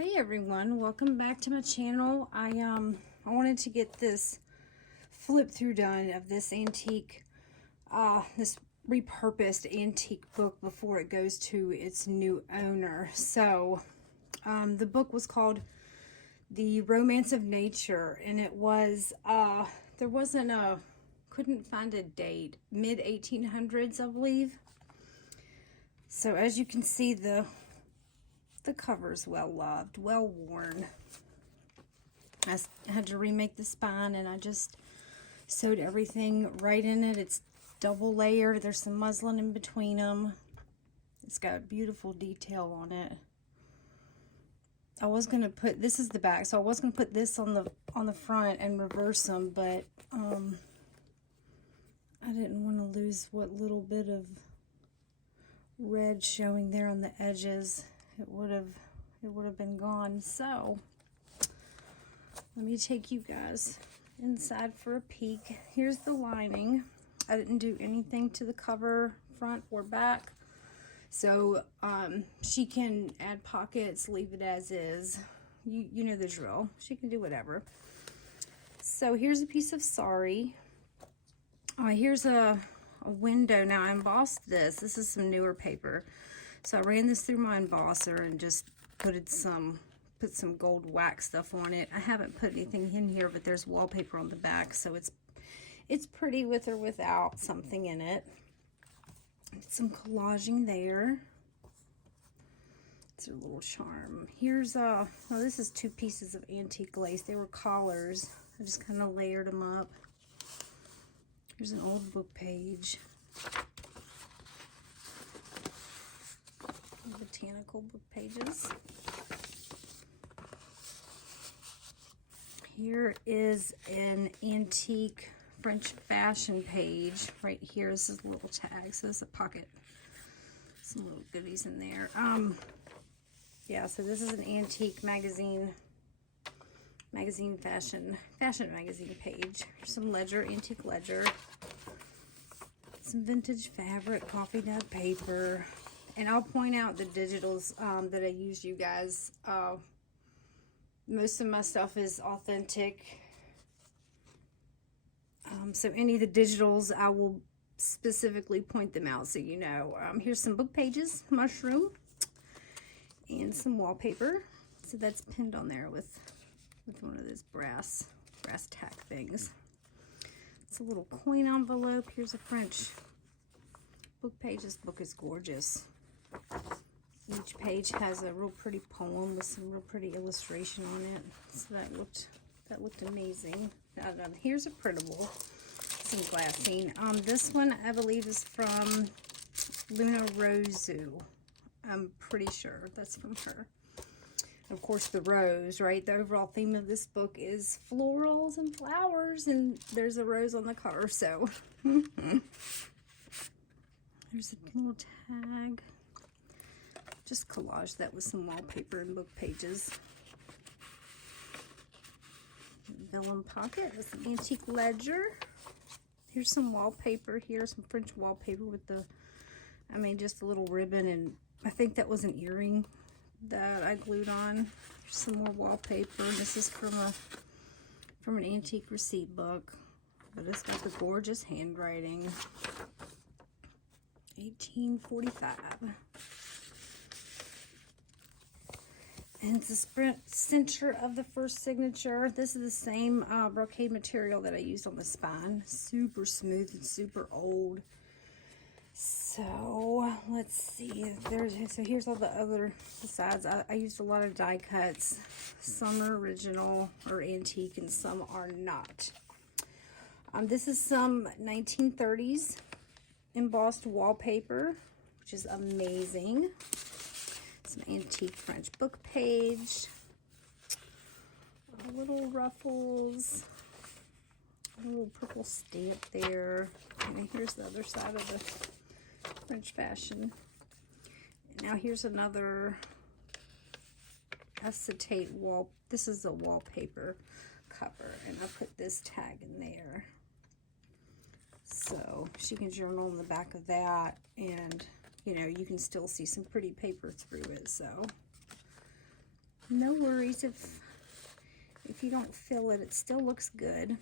Hey everyone, welcome back to my channel. I wanted to get this flip through done of this antique, this repurposed antique book before it goes to its new owner. So the book was called The Romance of Nature, and it was there wasn't a, couldn't find a date, mid 1800s I believe. So as you can see, the cover's well loved, well worn. I had to remake the spine, and I just sewed everything right in it. It's double layered. There's some muslin in between them. It's got beautiful detail on it. I was gonna put, this is the back, so I was gonna put this on the front and reverse them, but I didn't want to lose what little bit of red showing there on the edges. It would have been gone. So let me take you guys inside for a peek. Here's the lining. I didn't do anything to the cover, front or back, so she can add pockets, leave it as is. You know the drill. She can do whatever. So here's a piece of sari. Here's a window. Now I embossed this. This is some newer paper. So I ran this through my embosser and just put some gold wax stuff on it. I haven't put anything in here, but there's wallpaper on the back, so it's pretty with or without something in it. Some collaging there. It's a little charm. Here's well, this is two pieces of antique lace. They were collars. I just kind of layered them up. Here's an old book page. Botanical book pages. Here is an antique French fashion page. Right here is this little tag. So there's a pocket. Some little goodies in there. Yeah, so this is an antique magazine fashion magazine page. Some ledger, antique ledger. Some vintage fabric, coffee dyed paper. And I'll point out the digitals that I used, you guys. Most of my stuff is authentic. So any of the digitals, I will specifically point them out so you know. Here's some book pages, mushroom, and some wallpaper. So that's pinned on there with one of those brass tack things. It's a little coin envelope. Here's a French book page. This book is gorgeous. Each page has a real pretty poem with some real pretty illustration on it. So that looked amazing. Here's a printable, some glassine. This one I believe is from Luna Rosu. I'm pretty sure that's from her. Of course, the rose, right? The overall theme of this book is florals and flowers, and there's a rose on the cover. So there's a little tag. Just collage that with some wallpaper and book pages. Vellum pocket with some antique ledger. Here's some wallpaper here, some French wallpaper with just a little ribbon, and I think that was an earring that I glued on. Here's some more wallpaper. This is from an antique receipt book, but it's got the gorgeous handwriting. 1845. And it's the center of the first signature. This is the same brocade material that I used on the spine. Super smooth and super old. So let's see. So here's all the other sides. I used a lot of die cuts. Some are original or antique, and some are not. This is some 1930s embossed wallpaper, which is amazing. Some antique French book page, little ruffles, a little purple stamp there. And here's the other side of the French fashion. And now here's another acetate wall. This is a wallpaper cover, and I put this tag in there. So she can journal in the back of that, and you know, you can still see some pretty paper through it. So No worries if you don't fill it, it still looks good.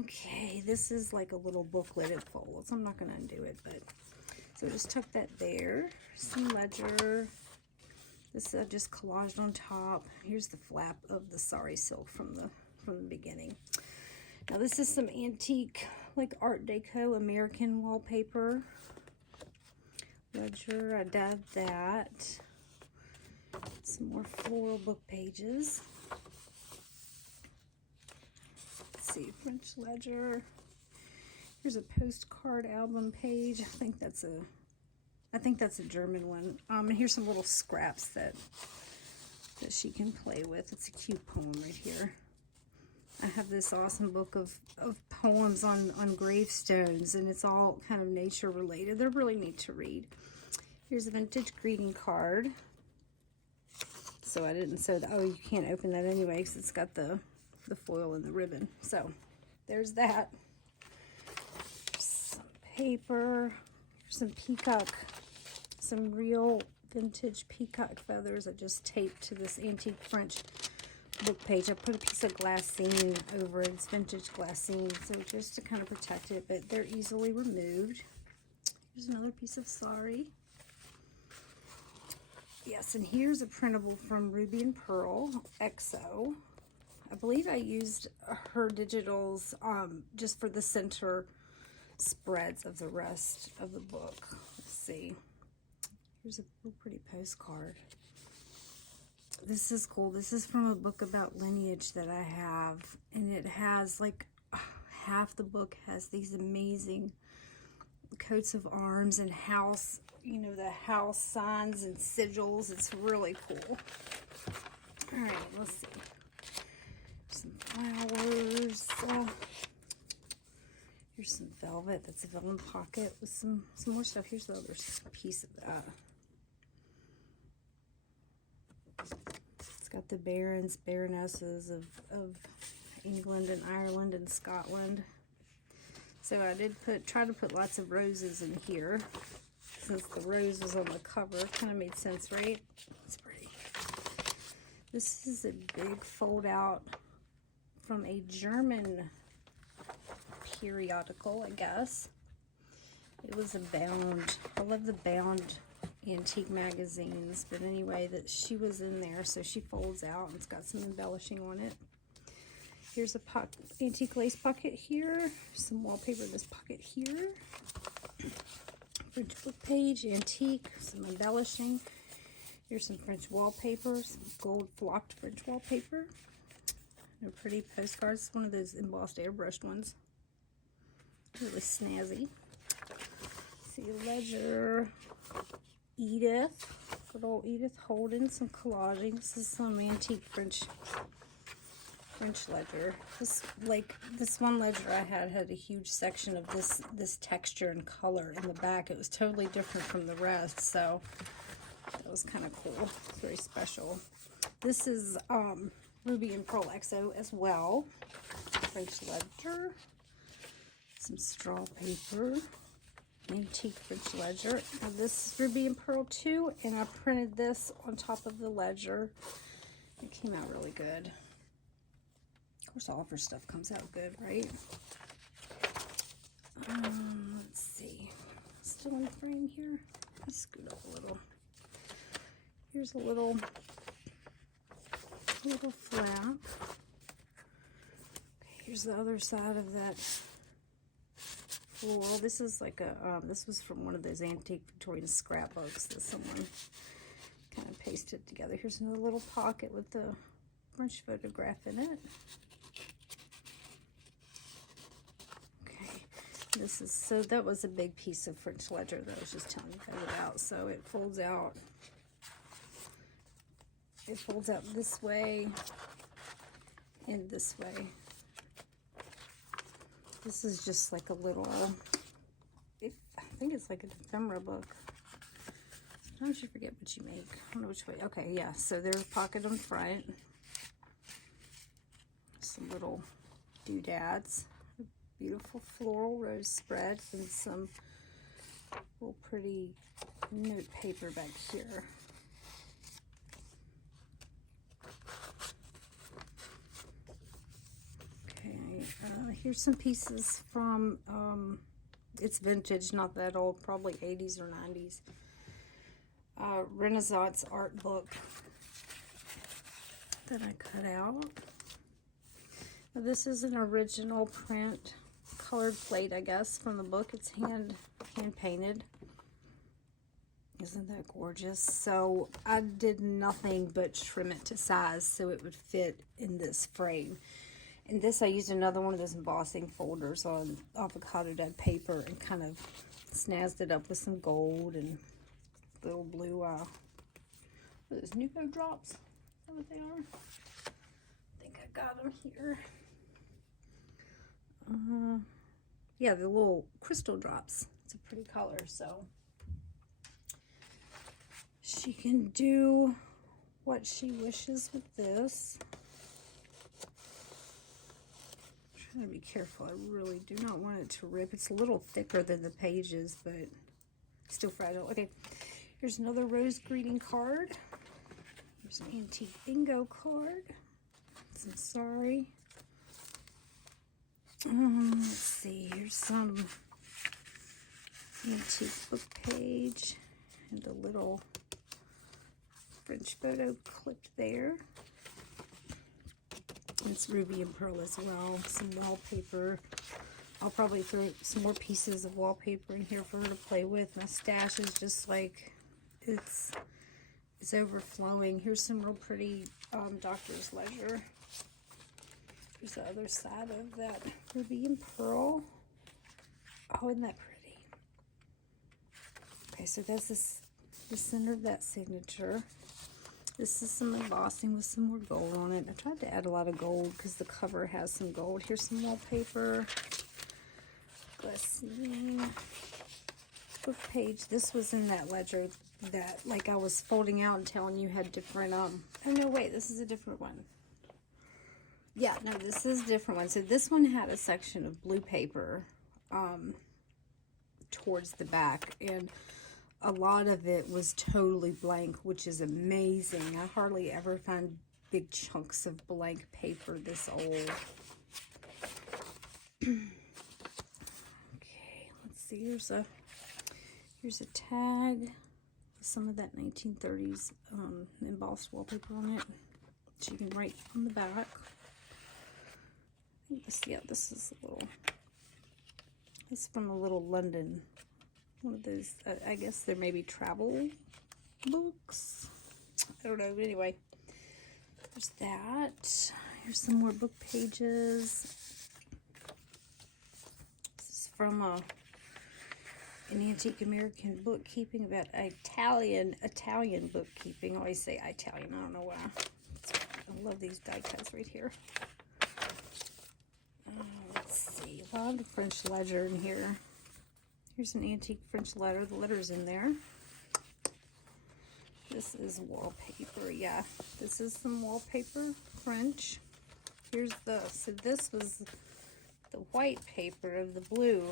Okay, this is like a little booklet it folds. I'm not going to undo it, but so just tuck that there. Some ledger. This just collaged on top. Here's the flap of the sari silk from the beginning. Now this is some antique, like Art Deco American wallpaper. Ledger, I dabbed that. Some more floral book pages. Let's see, French ledger. Here's a postcard album page. I think that's a German one. And here's some little scraps that she can play with. It's a cute poem right here. I have this awesome book of poems on gravestones, and it's all kind of nature related. They're really neat to read. Here's a vintage greeting card. So I didn't sew that. Oh, you can't open that anyway because it's got the foil and the ribbon. So there's that. Some paper. Some peacock. Some real vintage peacock feathers I just taped to this antique French book page. I put a piece of glassine over it. It's vintage glassine, so just to kind of protect it, but they're easily removed. Here's another piece of sari. Yes, and here's a printable from Ruby and Pearl XO. I believe I used her digitals just for the center spreads of the rest of the book. Let's see. Here's a real pretty postcard. This is cool. This is from a book about lineage that I have, and it has like half the book has these amazing coats of arms and house, you know, the house signs and sigils. It's really cool. All right, let's see. Some flowers. Here's some velvet. That's a vellum pocket with some more stuff. Here's the other piece of that. It's got the barons, baronesses of England and Ireland and Scotland. So I did try to put lots of roses in here. Since the rose was on the cover, kind of made sense, right? It's pretty. This is a big fold out from a German periodical, I guess. It was a bound. I love the bound antique magazines, but anyway, that she was in there, so she folds out and it's got some embellishing on it. Here's a antique lace pocket here, some wallpaper in this pocket here. French book page, antique, some embellishing. Here's some French wallpaper, some gold flocked French wallpaper. They're pretty postcards. One of those embossed airbrushed ones. Really snazzy. See, ledger. Edith. Good old Edith Holden. Some collaging. This is some antique French ledger. This one ledger I had a huge section of this texture and color in the back. It was totally different from the rest, so that was kind of cool. It's very special. This is Ruby and Pearl XO as well. French ledger. Some straw paper. Antique French ledger. Now this is Ruby and Pearl too, and I printed this on top of the ledger. It came out really good. Of course, all of her stuff comes out good, right? Let's see. Still in frame here. Let's scoot up a little. Here's a little flap. Okay, here's the other side of that floral. This is like a this was from one of those antique Victorian scrapbooks that someone kind of pasted together. Here's another little pocket with the French photograph in it. Okay, this is, so that was a big piece of French ledger that I was just telling you guys about. So it folds out. It folds out this way and this way. This is just like a little, I think it's like an ephemera book. Sometimes you forget what you make. I don't know which way. Okay, yeah, so there's a pocket on front. Some little doodads. A beautiful floral rose spread and some little pretty note paper back here. here's some pieces from, it's vintage, not that old, probably 80s or 90s. Renaissance art book that I cut out. Now, this is an original print colored plate, I guess, from the book. It's hand painted. Isn't that gorgeous? So I did nothing but trim it to size so it would fit in this frame. And this, I used another one of those embossing folders on avocado dyed paper and kind of snazzed it up with some gold and little blue, what are those, Nuco drops? Is that what they are? I think I got them here. Yeah, the little crystal drops. It's a pretty color, so she can do what she wishes with this. I'm trying to be careful. I really do not want it to rip. It's a little thicker than the pages, but still fragile. Okay, here's another rose greeting card. Here's an antique bingo card. I'm sorry. Let's see. Here's some antique book page and a little French photo clipped there. It's ruby and pearl as well. Some wallpaper. I'll probably throw some more pieces of wallpaper in here for her to play with. My stash is just like, it's overflowing. Here's some real pretty Doctor's Leisure. Here's the other side of that ruby and pearl. Oh, isn't that pretty? Okay, so that's the center of that signature. This is some embossing with some more gold on it. I tried to add a lot of gold because the cover has some gold. Here's some wallpaper. Glistening book page. This was in that ledger that, like, I was folding out and telling you had different, oh no, wait, this is a different one. Yeah, no, this is a different one. So this one had a section of blue paper towards the back, and a lot of it was totally blank, which is amazing. I hardly ever find big chunks of blank paper this old. Okay, let's see. Here's a tag with some of that 1930s embossed wallpaper on it. So you can write on the back. Yeah, this is a little. This is from a little London. One of those, I guess there may be travel books. I don't know. Anyway, there's that. Here's some more book pages. This is from an antique American bookkeeping about Italian bookkeeping. I always say Italian. I don't know why. I love these die cuts right here. Let's see. A lot of French ledger in here. Here's an antique French letter. The letter's in there. This is wallpaper. Yeah, this is some wallpaper, French. Here's so this was the white paper of the blue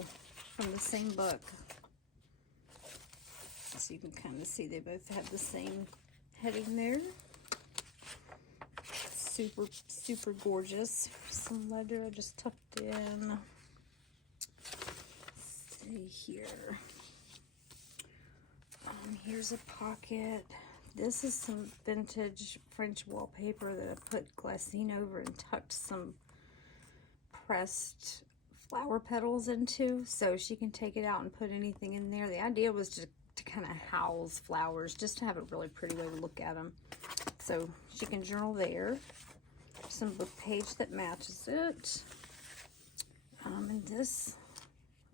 from the same book. So you can kind of see they both have the same heading there. Super, super gorgeous. Some leather I just tucked in. Let's see here. Here's a pocket. This is some vintage French wallpaper that I put glassine over and tucked some pressed flower petals into, so she can take it out and put anything in there. The idea was just to kind of house flowers, just to have a really pretty way to look at them. So she can journal there. Some book page that matches it. And this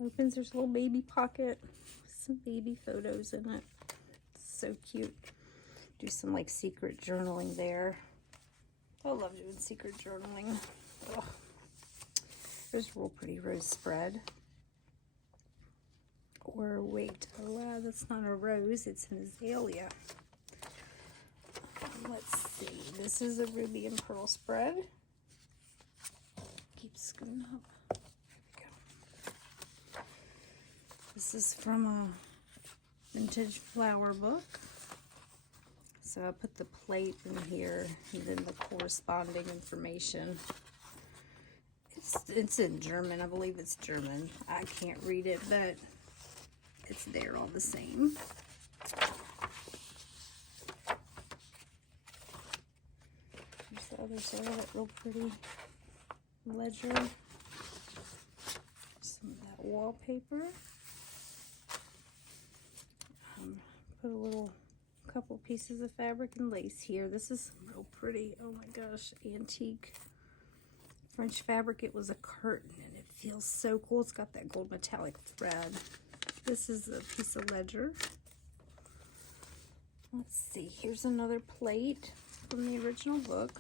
opens, there's a little baby pocket with some baby photos in it. It's so cute. Do some like secret journaling there. I love doing secret journaling. Ugh. There's a real pretty rose spread. Or wait, oh, that's not a rose, it's an azalea. Let's see, this is a ruby and pearl spread. Keep scooting up. There we go. This is from a vintage flower book. So I put the plate in here and then the corresponding information. It's It's in German. I believe it's German. I can't read it, but it's there all the same. Here's the other side of it, real pretty ledger. Some of that wallpaper. Put a couple pieces of fabric and lace here. This is real pretty. Oh my gosh, antique French fabric. It was a curtain and it feels so cool. It's got that gold metallic thread. This is a piece of ledger. Let's see, here's another plate from the original book.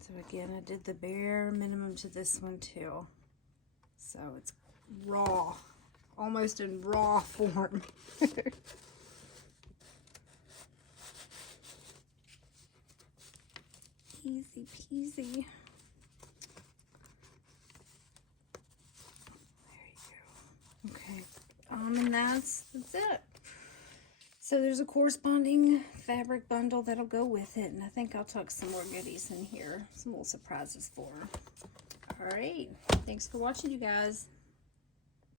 So again, I did the bare minimum to this one too. So it's raw, almost in raw form. Easy peasy. There you go. Okay, and that's it. So there's a corresponding fabric bundle that'll go with it, and I think I'll tuck some more goodies in here, some little surprises for her. All right, thanks for watching, you guys.